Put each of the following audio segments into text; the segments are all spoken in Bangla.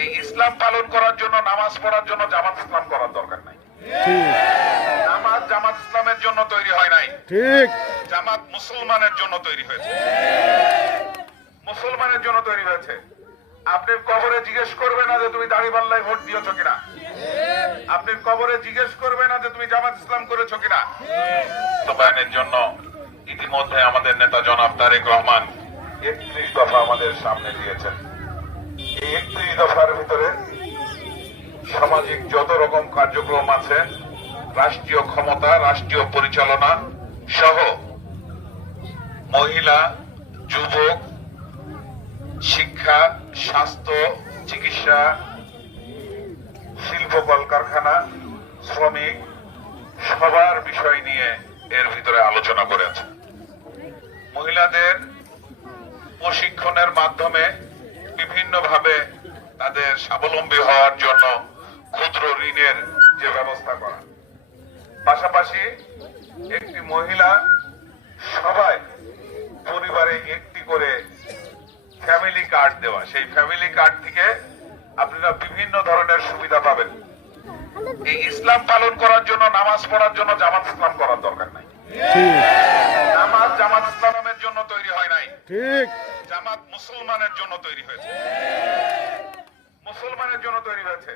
এই ইসলাম পালন করার জন্য, নামাজ পড়ার জন্য জামাত ইসলাম করার দরকার নাই। নামাজ জামাত ইসলামের জন্য তৈরি হয় নাই, ঠিক। জামাত মুসলমানের জন্য তৈরি হয়েছে, মুসলমানের জন্য তৈরি হয়েছে। আপনি কবরে জিজ্ঞেস করবে না যে তুমি দাড়িপাল্লায় ভোট দিয়েছো কিনা, আপনি কবরে জিজ্ঞেস করবে না যে তুমি জামাত ইসলাম করেছো কিনা। বাস্তবায়নের জন্য ইতিমধ্যে আমাদের নেতা জনাব তারেক রহমান 31 দফা আমাদের সামনে দিয়েছেন। এই 31 দফার ভিতরে সামাজিক যত রকম কার্যক্রম আছে, রাষ্ট্রীয় ক্ষমতা, রাষ্ট্রীয় পরিচালনা সহ মহিলা, যুবক, শিক্ষা, স্বাস্থ্য, চিকিৎসা, শিল্প কলকারখানা, শ্রমিক, সবার বিষয় নিয়ে এর ভিতরে আলোচনা করেছে। মহিলাদের প্রশিক্ষণের মাধ্যমে বিভিন্নভাবে তাদের স্বাবলম্বী হওয়ার জন্য ক্ষুদ্র ঋণের যে ব্যবস্থা করা, পাশাপাশি একটি মহিলা সবাই পরিবারে একটি করে ফ্যামিলি কার্ড দেওয়া, সেই ফ্যামিলি কার্ড থেকে আপনারা বিভিন্ন ধরনের সুবিধা পাবেন। এই ইসলাম পালন করার জন্য, নামাজ পড়ার জন্য জামাত ইসলাম করার দরকার নাই। নামাজ জামাত ইসলামের জন্য তৈরি হয় নাই, ঠিক। জামাত মুসলমানের জন্য তৈরি হয়েছে, মুসলমানের জন্য তৈরি হয়েছে।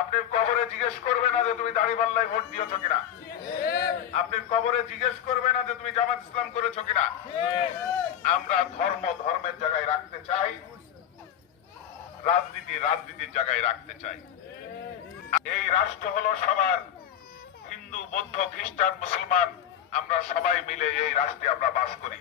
আপনি কবরে জিজ্ঞেস করবে না যে তুমি দাড়িপাল্লায় ভোট দিয়েছো কিনা, আপনি কবরে জিজ্ঞেস করবে না যে তুমি জামাত ইসলাম করেছো কিনা। আমরা ধর্ম ধর্মের জায়গায় রাখতে চাই, রাজনীতি রাজনীতির জায়গায় রাখতে চাই। এই রাষ্ট্র হলো সবার, হিন্দু, বৌদ্ধ, খ্রিস্টান, মুসলমান, আমরা সবাই মিলে এই রাষ্ট্রে আমরা বাস করি।